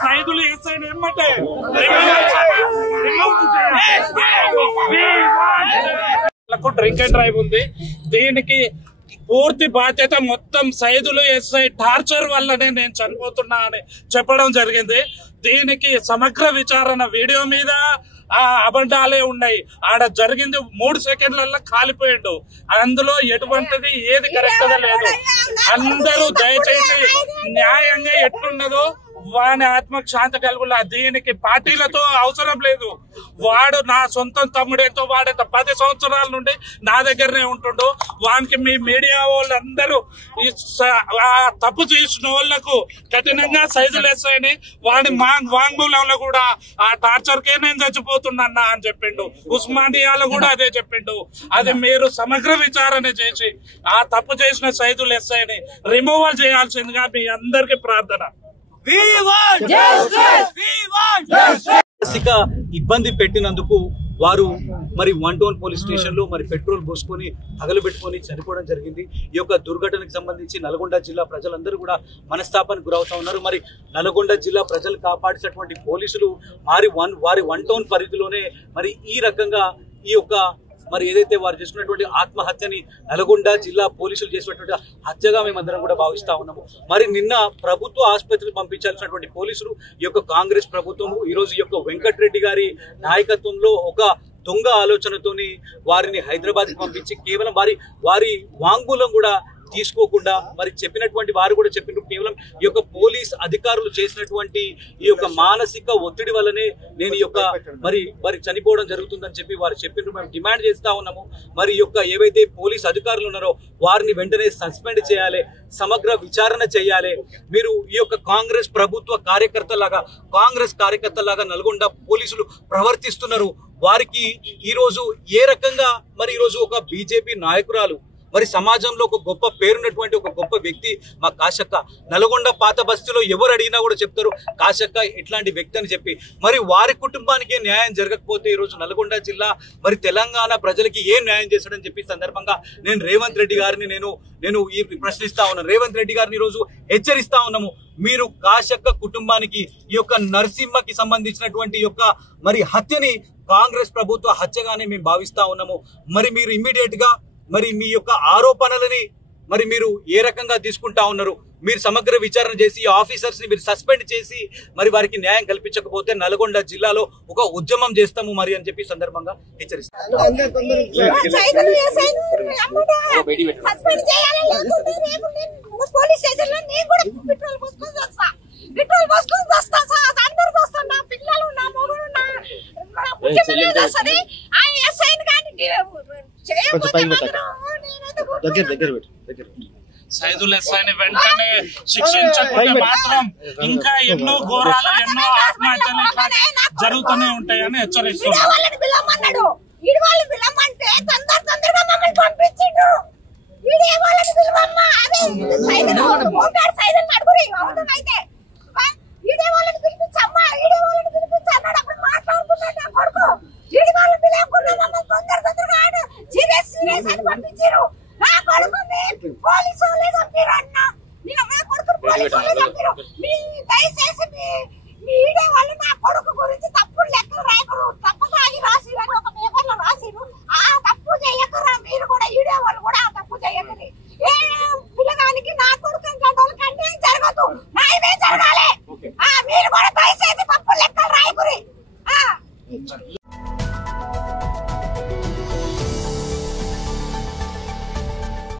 సైదులు ఎస్ఐని ఎమ్మటే drink and drive ఉంది. దీనికి పూర్తి బాధ్యత మొత్తం సైదులు ఎస్ఐ టార్చర్ వల్లనే నేను చనిపోతున్నా అని చెప్పడం జరిగింది. దీనికి సమగ్ర విచారణ వీడియో మీద ఆ అబద్ధాలే ఉన్నాయి. ఆడ జరిగింది 3 సెకండ్లలో కాలిపోయిండు. అందులో ఎటువంటిది ఏది కరెక్ట్ లేదు. అందరూ దయచేసి న్యాయంగా ఎట్లున్నదో వాని ఆత్మకు శాంతి కలుగులా. దీనికి పార్టీలతో అవసరం లేదు. వాడు నా సొంత తమ్ముడేంతో వాడేంత 10 సంవత్సరాల నుండి నా దగ్గరనే ఉంటుండు. వానికి మీ మీడియా వాళ్ళందరూ తప్పు చేసిన వాళ్లకు కఠినంగా సైజులు వేస్తాయని వాడి వాంగ్మూలంలో కూడా ఆ టార్చర్ కే నేను చచ్చిపోతున్నా అని చెప్పిండు. ఉస్మానియాలో కూడా అదే చెప్పిండు. అది మీరు సమగ్ర విచారణ చేసి ఆ తప్పు చేసిన సైజులు వేస్తాయని రిమూవల్ చేయాల్సిందిగా మీ అందరికి ప్రార్థన. ఇబ్బంది పెట్టినందుకు వారు మరి 1 టౌన్ పోలీస్ స్టేషన్ లో మరి పెట్రోల్ పోసుకొని తగలబెట్టుకొని చనిపోవడం జరిగింది. ఈ యొక్క దుర్ఘటనకు సంబంధించి నల్గొండ జిల్లా ప్రజలందరూ కూడా మనస్తాపానికి గురవుతా ఉన్నారు. మరి నల్గొండ జిల్లా ప్రజలు కాపాడినటువంటి పోలీసులు వారి 1 టౌన్ పరిధిలోనే మరి ఈ రకంగా ఈ యొక్క మరి ఏదైతే వారు చేస్తున్నటువంటి ఆత్మహత్యని నల్గొండ జిల్లా పోలీసులు చేసినటువంటి హత్యగా మేమందరం కూడా భావిస్తా ఉన్నాము. మరి నిన్న ప్రభుత్వ ఆసుపత్రికి పంపించాల్సినటువంటి పోలీసులు ఈ యొక్క కాంగ్రెస్ ప్రభుత్వము ఈ రోజు ఈ యొక్క వెంకటరెడ్డి గారి నాయకత్వంలో ఒక దొంగ ఆలోచనతోని వారిని హైదరాబాద్ కి పంపించి కేవలం వారి వాంగ్మూలం కూడా తీసుకోకుండా మరి చెప్పినటువంటి వారు కూడా చెప్పిన కేవలం ఈ యొక్క పోలీస్ అధికారులు చేసినటువంటి ఈ యొక్క మానసిక ఒత్తిడి వల్లనే నేను ఈ యొక్క మరి చనిపోవడం జరుగుతుందని చెప్పి వారు చెప్పిన మేము డిమాండ్ చేస్తా ఉన్నాము. మరి ఈ యొక్క ఏవైతే పోలీస్ అధికారులు ఉన్నారో వారిని వెంటనే సస్పెండ్ చేయాలి, సమగ్ర విచారణ చేయాలి. మీరు ఈ యొక్క కాంగ్రెస్ ప్రభుత్వ కార్యకర్తలాగా నల్గొండ పోలీసులు ప్రవర్తిస్తున్నారు. వారికి ఈ రోజు ఏ రకంగా మరి ఈ రోజు ఒక బీజేపీ నాయకురాలు మరి సమాజంలో ఒక గొప్ప పేరున్నటువంటి ఒక గొప్ప వ్యక్తి మా కాశక్క, నల్గొండ పాత బస్తీలో ఎవరు అడిగినా కూడా చెప్తారు కాశక్క ఇట్లాంటి వ్యక్తి అని చెప్పి. మరి వారి కుటుంబానికి న్యాయం జరగకపోతే ఈరోజు నల్గొండ జిల్లా మరి తెలంగాణ ప్రజలకి ఏం న్యాయం చేశాడని చెప్పి సందర్భంగా నేను రేవంత్ రెడ్డి గారిని నేను ఈ ప్రశ్నిస్తా ఉన్నాను. రేవంత్ రెడ్డి గారిని ఈరోజు హెచ్చరిస్తా ఉన్నాము. మీరు కాశక్క కుటుంబానికి ఈ యొక్క నరసింహకి సంబంధించినటువంటి యొక్క మరి హత్యని కాంగ్రెస్ ప్రభుత్వ హత్యగానే మేము భావిస్తా ఉన్నాము. మరి మీరు ఇమ్మీడియట్ గా మరి మీ యొక్క ఆరోపణలని మరి మీరు ఏ రకంగా తీసుకుంటా ఉన్నారు? మీరు సమగ్ర విచారణ చేసి ఆఫీసర్స్ ని మీరు సస్పెండ్ చేసి మరి వారికి న్యాయం కల్పించకపోతే నల్గొండ జిల్లాలో ఒక ఉద్యమం చేస్తాము మరి అని చెప్పి సందర్భంగా హెచ్చరిస్తాను. సైదుల్ ఎస్ఐని వెంటనే శిక్షించకపోతే మాత్రం ఇంకా ఎన్నో ఘోరాలు ఎన్నో ఆత్మహత్యలు జరుగుతూనే ఉంటాయని హెచ్చరిస్తున్నారు. పిల్లగానికి నా కొడుకు జరగదు, నా ఇవే జరగాలి. దయచేసి తప్పు లెక్కలు రాయకురి.